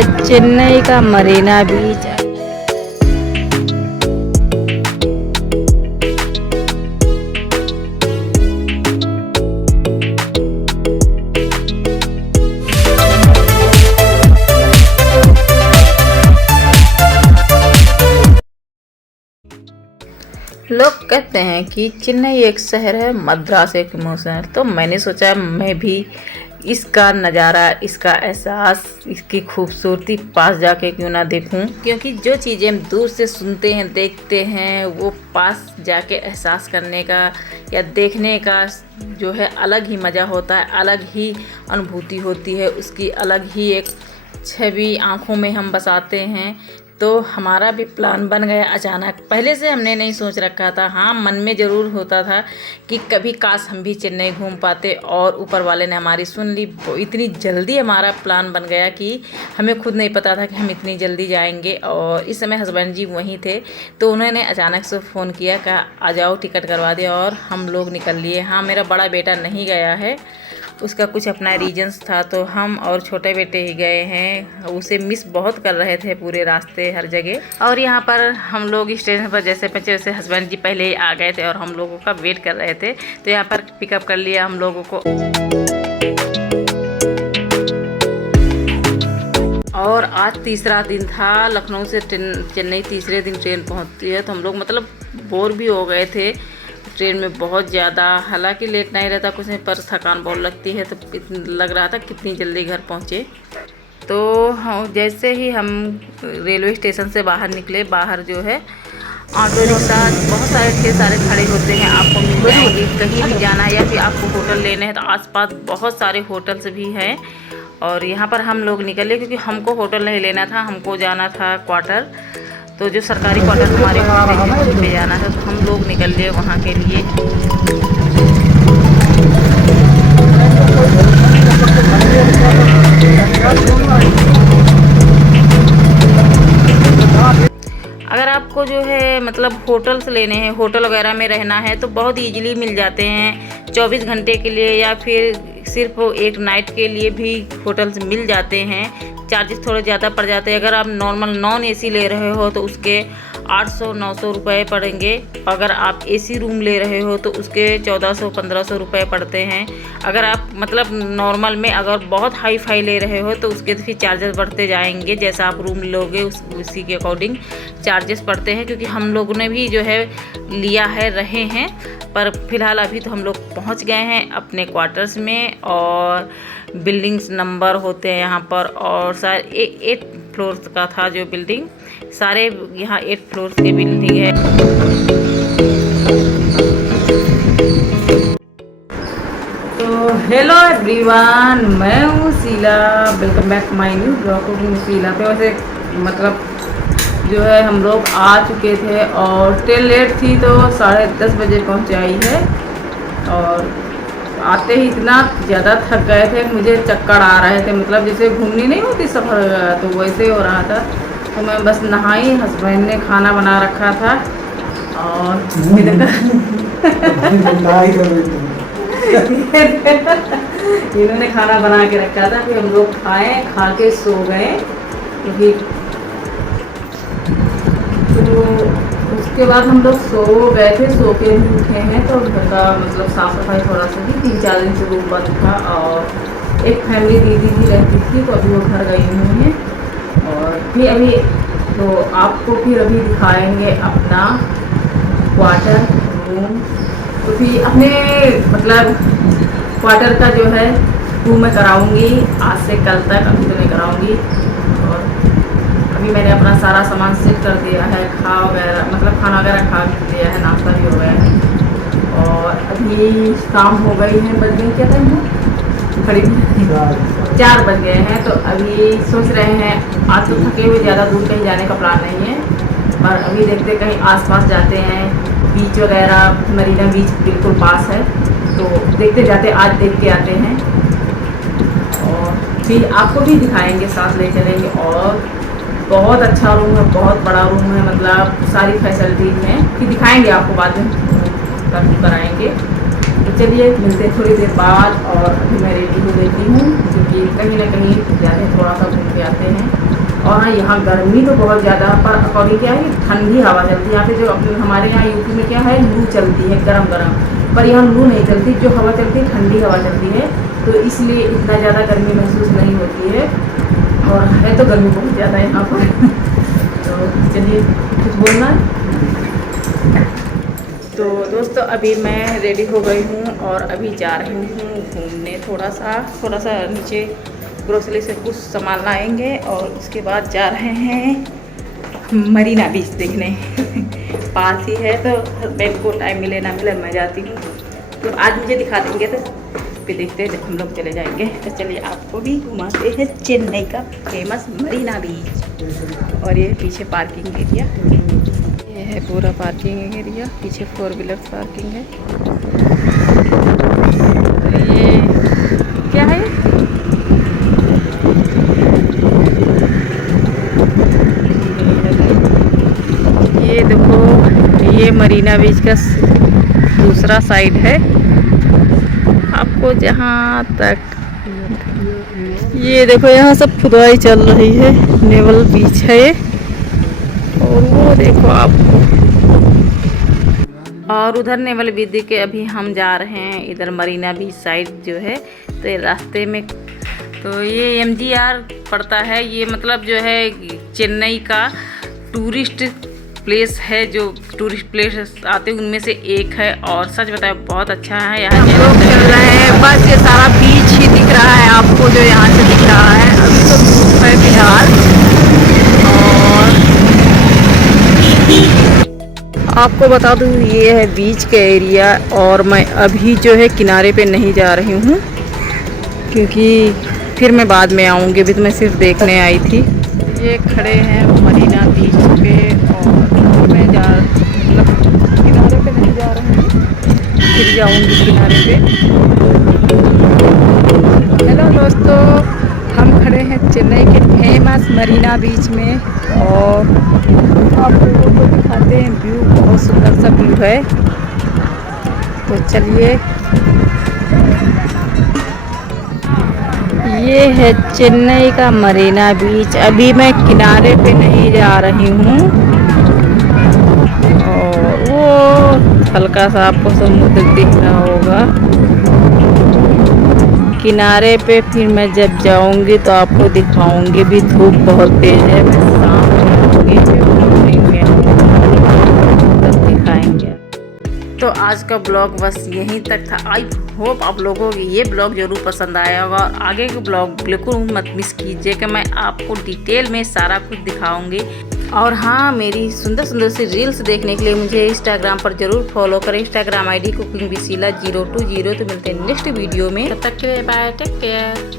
है चेन्नई का मरीना बीच। लोग कहते हैं कि चेन्नई एक शहर है, मद्रास एक इमोशन। तो मैंने सोचा मैं भी इसका नज़ारा, इसका एहसास, इसकी खूबसूरती पास जाके क्यों ना देखूं। क्योंकि जो चीज़ें हम दूर से सुनते हैं, देखते हैं, वो पास जाके एहसास करने का या देखने का जो है अलग ही मज़ा होता है, अलग ही अनुभूति होती है, उसकी अलग ही एक छवि आँखों में हम बसाते हैं। तो हमारा भी प्लान बन गया अचानक। पहले से हमने नहीं सोच रखा था, हाँ मन में ज़रूर होता था कि कभी काश हम भी चेन्नई घूम पाते, और ऊपर वाले ने हमारी सुन ली। इतनी जल्दी हमारा प्लान बन गया कि हमें खुद नहीं पता था कि हम इतनी जल्दी जाएंगे। और इस समय हस्बैंड जी वहीं थे, तो उन्होंने अचानक से फ़ोन किया, कहा आ जाओ टिकट करवा दिया, और हम लोग निकल लिए। हाँ मेरा बड़ा बेटा नहीं गया है, उसका कुछ अपना रीजन्स था, तो हम और छोटे बेटे ही गए हैं। उसे मिस बहुत कर रहे थे पूरे रास्ते हर जगह। और यहाँ पर हम लोग स्टेशन पर जैसे पहुँचे वैसे हस्बैंड जी पहले ही आ गए थे और हम लोगों का वेट कर रहे थे, तो यहाँ पर पिकअप कर लिया हम लोगों को। और आज तीसरा दिन था, लखनऊ से चेन्नई तीसरे दिन ट्रेन पहुँचती है, तो हम लोग मतलब बोर भी हो गए थे ट्रेन में बहुत ज़्यादा। हालांकि लेट नहीं रहता कुछ नहीं, पर थकान बहुत लगती है, तो लग रहा था कितनी जल्दी घर पहुँचे। तो हाँ, जैसे ही हम रेलवे स्टेशन से बाहर निकले, बाहर जो है ऑटो रिक्शा बहुत सारे ढेर सारे खड़े होते हैं, आपको मिल जाएंगे। कहीं भी जाना है या फिर आपको होटल लेने हैं तो आसपास बहुत सारे होटल्स भी हैं। और यहाँ पर हम लोग निकले क्योंकि हमको होटल नहीं लेना था, हमको जाना था क्वार्टर। तो जो सरकारी क्वार्टर हमारे पे जाना था, तो हम लोग निकल लिए वहाँ के लिए। अगर आपको जो है मतलब होटल्स लेने हैं, होटल वगैरह में रहना है, तो बहुत इजीली मिल जाते हैं 24 घंटे के लिए, या फिर सिर्फ एक नाइट के लिए भी होटल्स मिल जाते हैं। चार्जेस थोड़े ज़्यादा पड़ जाते हैं। अगर आप नॉर्मल नॉन एसी ले रहे हो तो उसके 800-900 रुपये पड़ेंगे। अगर आप एसी रूम ले रहे हो तो उसके 1400-1500 रुपये पड़ते हैं। अगर आप मतलब नॉर्मल में अगर बहुत हाई फाई ले रहे हो तो उसके फिर चार्जेस बढ़ते जाएंगे। जैसा आप रूम लोगे उसी के अकॉर्डिंग चार्जेस पड़ते हैं। क्योंकि हम लोगों ने भी जो है लिया है, रहे हैं, पर फिलहाल अभी तो हम लोग पहुंच गए हैं अपने क्वार्टर्स में। और बिल्डिंग्स नंबर होते हैं यहाँ पर, और सारे 8 फ्लोर्स का था जो बिल्डिंग, सारे यहाँ 8 फ्लोर्स के बिल्डिंग है। तो हेलो एवरीवन, मैं हूँ Sheela, welcome back to my new blog Sheela पे। वैसे मतलब जो है हम लोग आ चुके थे और ट्रेन लेट थी तो 10:30 बजे पहुँचाई है। और आते ही इतना ज़्यादा थक गए थे, मुझे चक्कर आ रहे थे, मतलब जैसे घूमनी नहीं होती सफ़र, तो वैसे हो रहा था। तो मैं बस नहाई, हस्बैंड ने खाना बना रखा था और इन्होंने खाना बना के रखा था, फिर हम लोग खाए, खा के सो गए। क्योंकि तो उसके बाद हम लोग सो गए थे, सो के उठे हैं। तो घर का मतलब साफ़ सफाई थोड़ा सा ही 3-4 दिन से रूम बंद था। और एक फैमिली दीदी भी रहती थी, तो अभी वो घर गई हुई हैं। और फिर अभी तो आपको फिर अभी दिखाएंगे अपना क्वार्टर रूम। तो फिर अपने मतलब क्वार्टर का जो है रूम में कराऊंगी आज से कल तक, अभी तो नहीं कराऊंगी। और अभी मैंने अपना सारा सामान सेट कर दिया है, मतलब खाना वगैरह खा दिया है, नाश्ता भी हो गया है। और अभी शाम हो गई है, बज गई क्या टाइम है, करीब 4 बज गए हैं। तो अभी सोच रहे हैं, आज तो थके हुए, ज़्यादा दूर कहीं जाने का प्लान नहीं है, पर अभी देखते कहीं आसपास जाते हैं, बीच वगैरह, मरीना बीच बिल्कुल पास है, तो देखते जाते, आज देख के आते हैं। और फिर आपको भी दिखाएंगे, साथ ले चलेंगे। और बहुत अच्छा रूम है, बहुत बड़ा रूम है, मतलब सारी फैसिलिटीज़ हैं, फिर दिखाएंगे आपको, बाद में कराएंगे। तो चलिए मिलते हैं थोड़ी देर बाद। और अभी मैं रेडी हो लेती हूँ, क्योंकि कहीं ना कहीं जाते थोड़ा सा घूम के आते हैं। और हाँ, यहाँ गर्मी तो बहुत ज़्यादा, पर अकॉर्डिंग क्या है कि ठंडी हवा चलती है यहाँ पे। जो अपने हमारे यहाँ यूपी में क्या है, लू चलती है गरम गरम, पर यहाँ लू नहीं चलती, जो हवा चलती है ठंडी हवा चलती है, तो इसलिए इतना ज़्यादा गर्मी महसूस नहीं होती है। और है तो गर्मी बहुत ज़्यादा है यहाँ पर तो चलिए कुछ बोलना है। तो दोस्तों अभी मैं रेडी हो गई हूँ और अभी जा रही हूँ घूमने, थोड़ा सा नीचे ग्रोसरी से कुछ सामान लाएंगे और उसके बाद जा रहे हैं मरीना बीच देखने पास ही है, तो हस्बैंड को टाइम मिले ना मिले मैं जाती हूँ, तो आज मुझे दिखा देंगे, तो फिर देखते हैं जब हम लोग चले जाएंगे। तो चलिए आपको भी घुमाते हैं चेन्नई का फेमस मरीना बीच। और ये पीछे पार्किंग एरिया, ये है पूरा पार्किंग एरिया, पीछे 4 व्हीलर पार्किंग है। ये क्या है, ये देखो ये मरीना बीच का दूसरा साइड है। आपको जहाँ तक ये देखो यहाँ सब खुदाई चल रही है, नेवल बीच है ये, और वो देखो आपको, और उधर नेवल बीच के अभी हम जा रहे हैं इधर मरीना बीच साइड जो है। तो ये रास्ते में तो ये MGR पड़ता है, ये मतलब जो है चेन्नई का टूरिस्ट प्लेस है, जो टूरिस्ट प्लेस आते हैं उनमें से एक है, और सच बताए बहुत अच्छा है। यहाँ हम लोग चल रहे हैं, बस ये सारा बीच ही दिख रहा है आपको, जो यहाँ से दिख रहा है। अभी तो धूप है फिलहाल, और आपको बता दूँ ये है बीच का एरिया, और मैं अभी जो है किनारे पे नहीं जा रही हूँ, क्योंकि फिर मैं बाद में आऊँगी, अभी तो मैं सिर्फ देखने आई थी। ये खड़े हैं मरीना बीच पे, और मैं मतलब किनारे पे नहीं जा रही हूँ, फिर जाऊँगी किनारे पे। हेलो दोस्तों, हम खड़े हैं चेन्नई के फेमस मरीना बीच में, और आप लोगों को दिखाते हैं व्यू, बहुत सुंदर सा व्यू है। तो चलिए, ये है चेन्नई का मरीना बीच। अभी मैं किनारे पे नहीं जा रही हूँ, और वो हल्का सा आपको समुद्र दिख रहा होगा किनारे पे। फिर मैं जब जाऊंगी तो आपको दिखाऊंगी भी, धूप बहुत तेज है, मैं शाम जाऊंगी तब दिखाएंगे। तो आज का ब्लॉग बस यहीं तक था। आई होप आप लोगों को ये ब्लॉग ज़रूर पसंद आया होगा, और आगे के ब्लॉग बिल्कुल मत मिस कीजिए कि मैं आपको डिटेल में सारा कुछ दिखाऊंगी। और हाँ, मेरी सुंदर सुंदर सी रील्स देखने के लिए मुझे इंस्टाग्राम पर ज़रूर फॉलो करें। Instagram ID cooking with Sheela 020। तो मिलते हैं नेक्स्ट वीडियो में, तब तक के लिए बाय, टेक केयर।